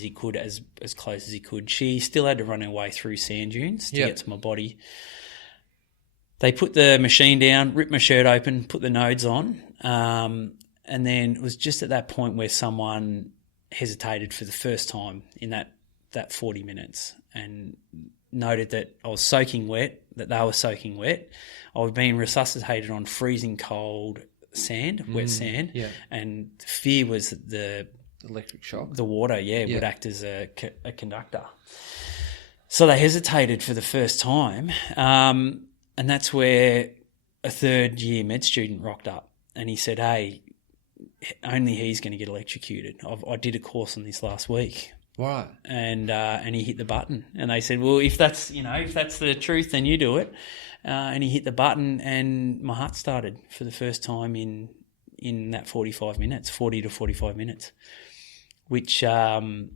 as he could, as close as he could. She still had to run her way through sand dunes to get to my body. They put the machine down, ripped my shirt open, put the nodes on, and then it was just at that point where someone hesitated for the first time in that 40 minutes and noted that I was soaking wet, that they were soaking wet. I was being resuscitated on freezing cold sand, wet sand, and the fear was that the electric shock, the water, would act as a conductor. So they hesitated for the first time, and that's where a third-year med student rocked up, and he said, "Hey, only he's going to get electrocuted. I did a course on this last week." Right. And he hit the button, and they said, "Well, if that's the truth, then you do it." And he hit the button, and my heart started for the first time in that 40 to 45 minutes. Which can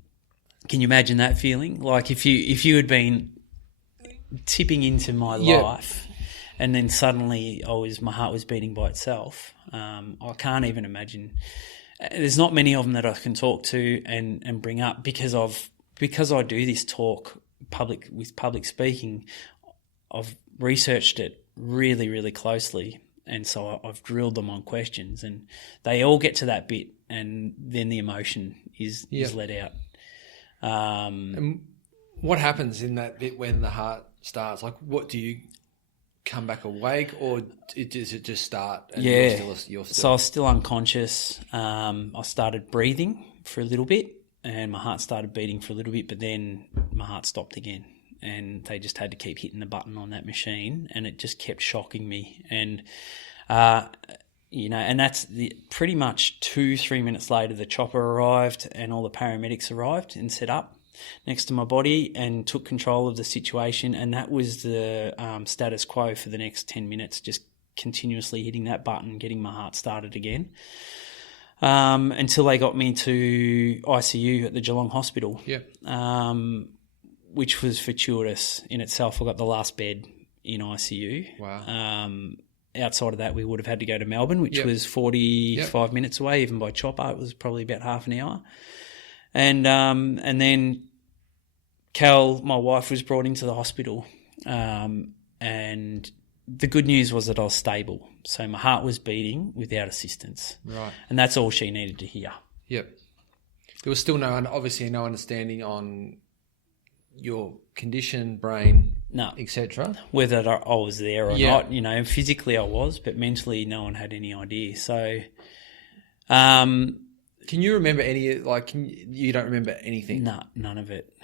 you imagine that feeling? Like if you had been tipping into my life, and then suddenly my heart was beating by itself. I can't even imagine. There's not many of them that I can talk to and bring up because I do this talk with public speaking. I've researched it really, really closely, and so I've drilled them on questions, and they all get to that bit, and then the emotion is let out. And what happens in that bit when the heart starts? Like, what do you come back awake, or does it just start? And you're still... So I was still unconscious. I started breathing for a little bit, and my heart started beating for a little bit, but then my heart stopped again. And they just had to keep hitting the button on that machine, and it just kept shocking me. And, and that's pretty much 2-3 minutes later, the chopper arrived and all the paramedics arrived and set up next to my body and took control of the situation. And that was the status quo for the next 10 minutes, just continuously hitting that button, getting my heart started again, until they got me to ICU at the Geelong Hospital. Which was fortuitous in itself. I got the last bed in ICU. Wow. Outside of that, we would have had to go to Melbourne, which was 45 minutes away. Even by chopper, it was probably about half an hour. And then Cal, my wife, was brought into the hospital. And the good news was that I was stable. So my heart was beating without assistance. Right. And that's all she needed to hear. Yep. There was still obviously no understanding on your condition, brain, etc. Whether I was there or not, physically I was, but mentally no one had any idea. So, can you remember you don't remember anything? No, none of it.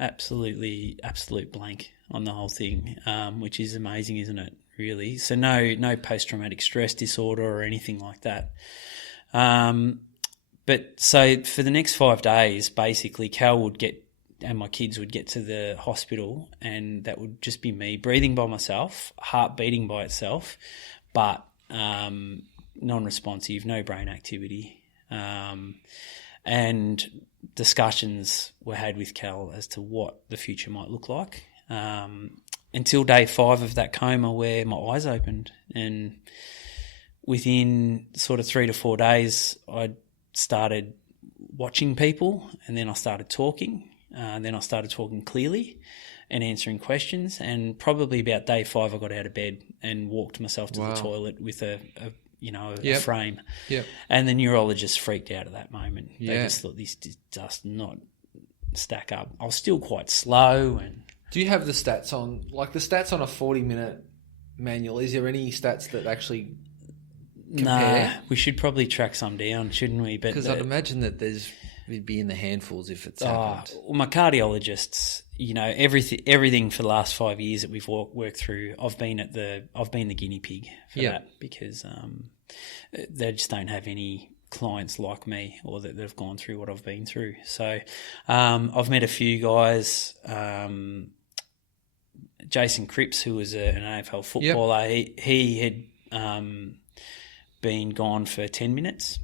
Absolute blank on the whole thing, which is amazing, isn't it? Really. So no post-traumatic stress disorder or anything like that. But so for the next 5 days, basically, Cal and my kids would get to the hospital, and that would just be me breathing by myself, heart beating by itself, but non-responsive, no brain activity. And discussions were had with Cal as to what the future might look like, until day 5 of that coma where my eyes opened. And within sort of 3 to 4 days, I started watching people, and then I started talking. Then I started talking clearly and answering questions. And probably about day 5, I got out of bed and walked myself to the toilet with a frame. Yep. And the neurologist freaked out at that moment. They just thought this does not stack up. I was still quite slow. And do you have the stats on a 40-minute manual? Is there any stats that actually compare? No, we should probably track some down, shouldn't we? Because I'd imagine that it'd be in the handfuls if it's happened. Well, my cardiologists, everything for the last 5 years that we've worked through, I've been the guinea pig for that, because they just don't have any clients like me, or that they've gone through what I've been through. So I've met a few guys. Jason Cripps, who was an AFL footballer, he had been gone for 10 minutes.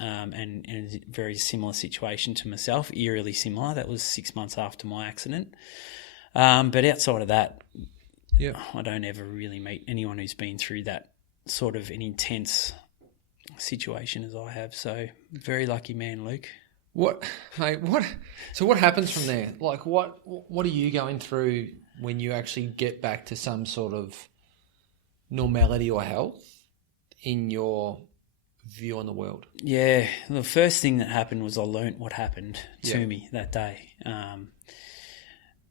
And a very similar situation to myself, eerily similar. That was 6 months after my accident. But outside of that, I don't ever really meet anyone who's been through that sort of an intense situation as I have. So very lucky man, Luke. What, mate? So what happens from there? Like, what are you going through when you actually get back to some sort of normality or health in your view on the world? Yeah, the first thing that happened was I learnt what happened to me that day,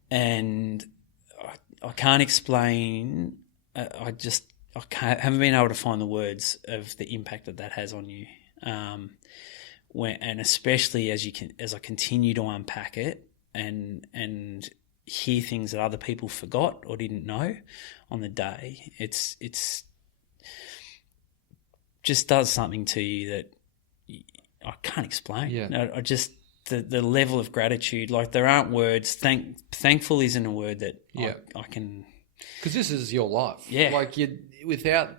and I can't explain. Haven't been able to find the words of the impact that has on you. And especially as I continue to unpack it and hear things that other people forgot or didn't know on the day, it's just does something to you that I can't explain. Yeah. I just the level of gratitude, like there aren't words. Thankful isn't a word that I can. Because this is your life. Yeah. Like without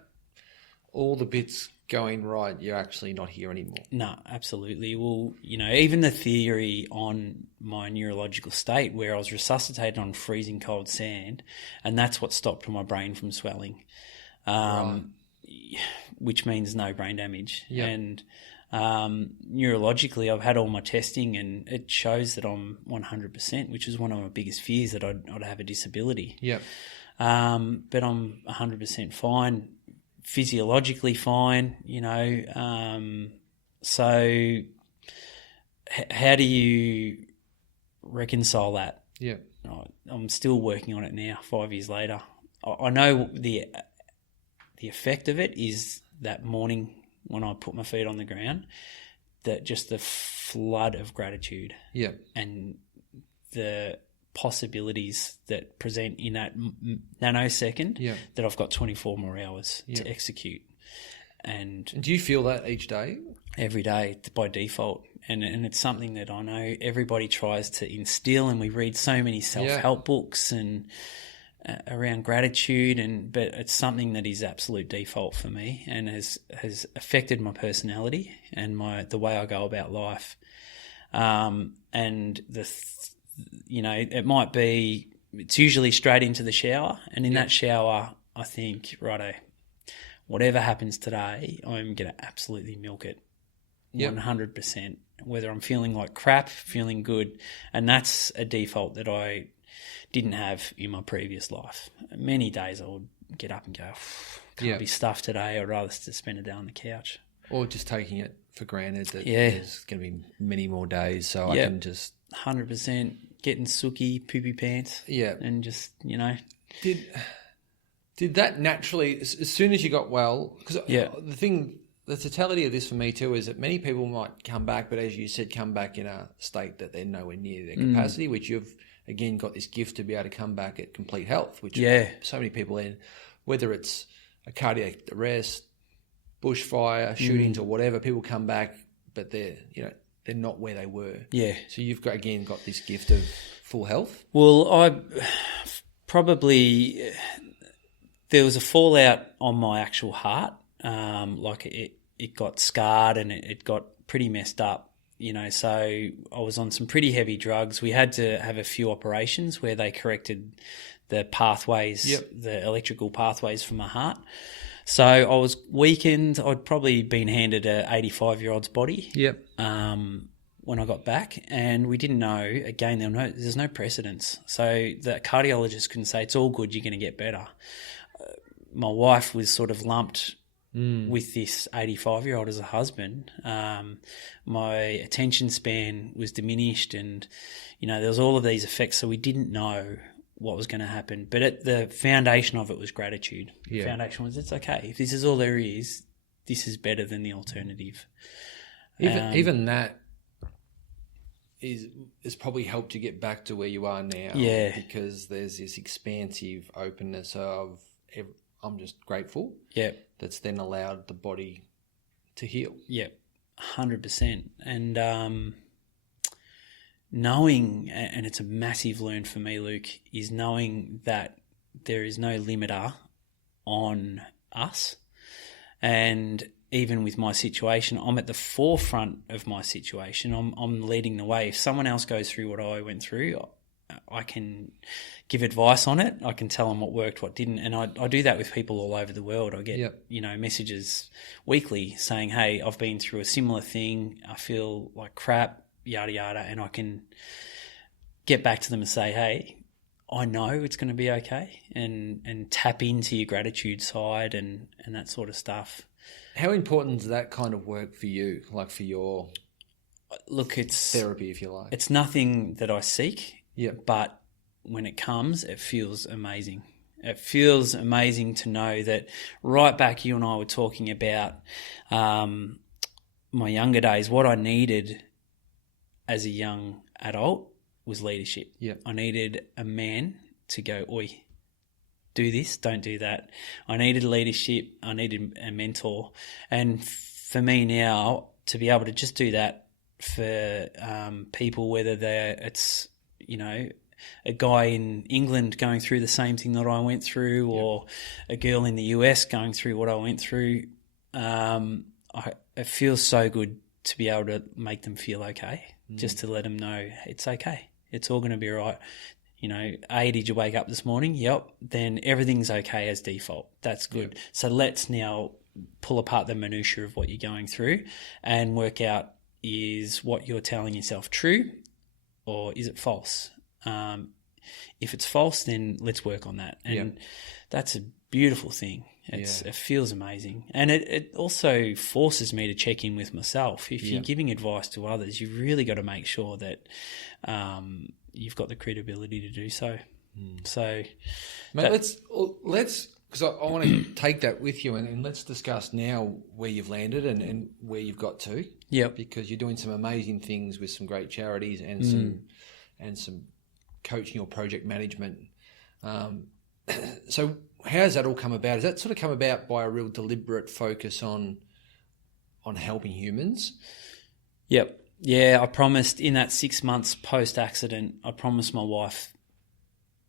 all the bits going right, you're actually not here anymore. No, absolutely. Well, even the theory on my neurological state where I was resuscitated on freezing cold sand, and that's what stopped my brain from swelling, which means no brain damage. Yeah. And neurologically, I've had all my testing and it shows that I'm 100%, which is one of my biggest fears, that I'd have a disability. Yeah. But I'm 100% fine, physiologically fine, so how do you reconcile that? Yeah. I'm still working on it now, 5 years later. I know the effect of it is that morning when I put my feet on the ground, that just the flood of gratitude. Yeah. And the possibilities that present in that nanosecond that I've got 24 more hours to execute. And do you feel that each day? Every day by default. And it's something that I know everybody tries to instill, and we read so many self-help books and around gratitude, but it's something that is absolute default for me and has affected my personality and the way I go about life. And it might be, it's usually straight into the shower, and in that shower I think, righto, whatever happens today, I'm going to absolutely milk it 100%, whether I'm feeling like crap, feeling good. And that's a default that I didn't have in my previous life. Many days I would get up and go, can't be stuffed today. I'd rather just spend a day on the couch. Or just taking it for granted that there's going to be many more days, so I can just... 100% getting sooky, poopy pants. Yeah. And just, Did that naturally, as soon as you got well, because the totality of this for me too is that many people might come back, but as you said, come back in a state that they're nowhere near their capacity, which you've, again, got this gift to be able to come back at complete health, which so many people in, whether it's a cardiac arrest, bushfire, shootings or whatever, people come back, but they're not where they were. Yeah. So you've got this gift of full health. Well, I probably... There was a fallout on my actual heart, like it got scarred and it got pretty messed up, so I was on some pretty heavy drugs. We had to have a few operations where they corrected the pathways, the electrical pathways for my heart. So I was weakened. I'd probably been handed a 85-year-old's body when I got back, and we didn't know, again, there's no precedence. So the cardiologist couldn't say, it's all good, you're going to get better. My wife was sort of lumped with this 85-year-old as a husband. My attention span was diminished, and there was all of these effects, so we didn't know what was going to happen. But the foundation of it was gratitude. The foundation was, it's okay. If this is all there is, this is better than the alternative. Even that is probably helped you get back to where you are now. Yeah. Because there's this expansive openness of... I'm just grateful. Yeah. That's then allowed the body to heal. Yeah, 100%. And knowing, and it's a massive learn for me, Luke, is knowing that there is no limiter on us. And even with my situation, I'm at the forefront of my situation. I'm leading the way. If someone else goes through what I went through, I can give advice on it. I can tell them what worked, what didn't. And I do that with people all over the world. I get, messages weekly saying, hey, I've been through a similar thing. I feel like crap. yada, yada, and I can get back to them and say, hey, I know it's going to be okay, and tap into your gratitude side and that sort of stuff. How important is that kind of work for you, like for your it's therapy, if you like? It's nothing that I seek, yeah. But when it comes, it feels amazing. It feels amazing to know that right back, you and I were talking about my younger days, what I needed as a young adult was leadership. Yeah. I needed a man to go, oi, do this, don't do that. I needed leadership. I needed a mentor. And for me now, to be able to just do that for people, whether it's, a guy in England going through the same thing that I went through, or a girl in the US going through what I went through, it feels so good to be able to make them feel okay, just to let them know it's okay. It's all going to be all right. Did you wake up this morning? Yep. Then everything's okay as default. That's good. Yep. So let's now pull apart the minutiae of what you're going through and work out, is what you're telling yourself true or is it false? If it's false, then let's work on that. And that's a beautiful thing. It feels amazing. And it also forces me to check in with myself. If you're giving advice to others, you've really got to make sure that you've got the credibility to do so. So, mate, let's because I want to take that with you, and let's discuss now where you've landed and where you've got to. Yeah, because you're doing some amazing things with some great charities and some coaching or project management. So how does that all come about? Does that sort of come about by a real deliberate focus on helping humans? Yep. Yeah, I promised in that 6 months post-accident, I promised my wife,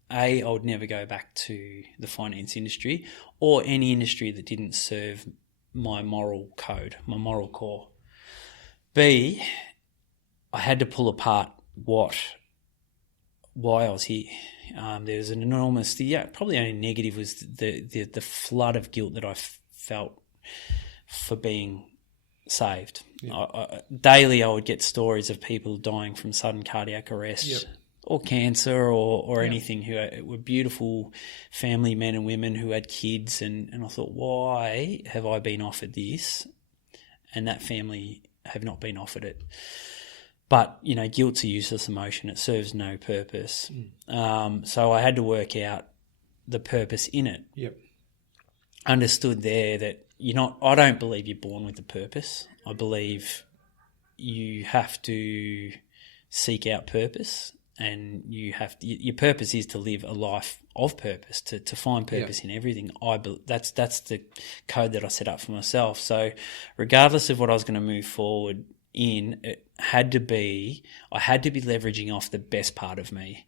I would never go back to the finance industry or any industry that didn't serve my moral code, my moral core. B, I had to pull apart why I was here. There's an enormous, probably only negative was the flood of guilt that I felt for being saved. Yeah. Daily I would get stories of people dying from sudden cardiac arrest or cancer or anything, who were beautiful family men and women who had kids, and I thought, why have I been offered this and that family have not been offered it? But, guilt's a useless emotion. It serves no purpose. So I had to work out the purpose in it. Yep. Understood there that I don't believe you're born with a purpose. I believe you have to seek out purpose, and your purpose is to live a life of purpose, to find purpose in everything. That's the code that I set up for myself. So regardless of what I was going to move forward in, I had to be leveraging off the best part of me.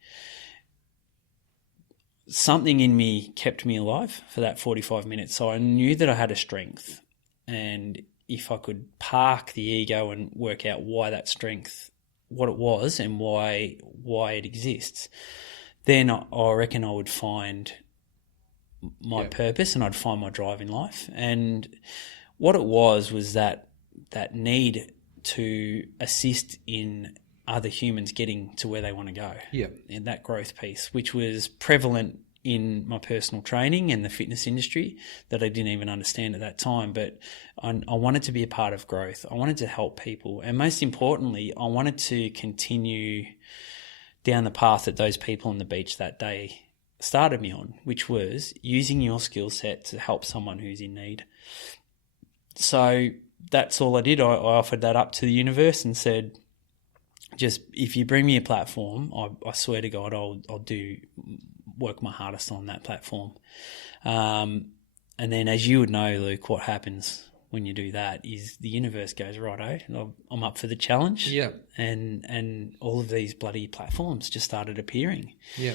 Something in me kept me alive for that 45 minutes. So I knew that I had a strength, and if I could park the ego and work out why that strength, what it was and why it exists, then I reckon I would find my purpose, and I'd find my drive in life. And what it was that need to assist in other humans getting to where they want to go. Yeah. And that growth piece, which was prevalent in my personal training and the fitness industry that I didn't even understand at that time. But I wanted to be a part of growth. I wanted to help people. And most importantly, I wanted to continue down the path that those people on the beach that day started me on, which was using your skill set to help someone who's in need. So that's all I did. I offered that up to the universe and said, just if you bring me a platform, I swear to God, I'll work my hardest on that platform. And then, as you would know, Luke, what happens when you do that is the universe goes, righto, I'm up for the challenge. Yeah. And all of these bloody platforms just started appearing. Yeah.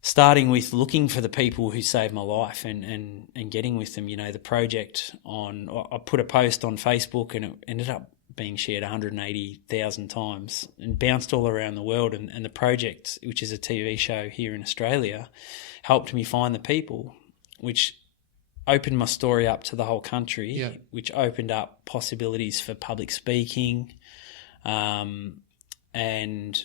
Starting with looking for the people who saved my life and getting with them. The project I put a post on Facebook, and it ended up being shared 180,000 times and bounced all around the world. And the project, which is a TV show here in Australia, helped me find the people, which opened my story up to the whole country, which opened up possibilities for public speaking, and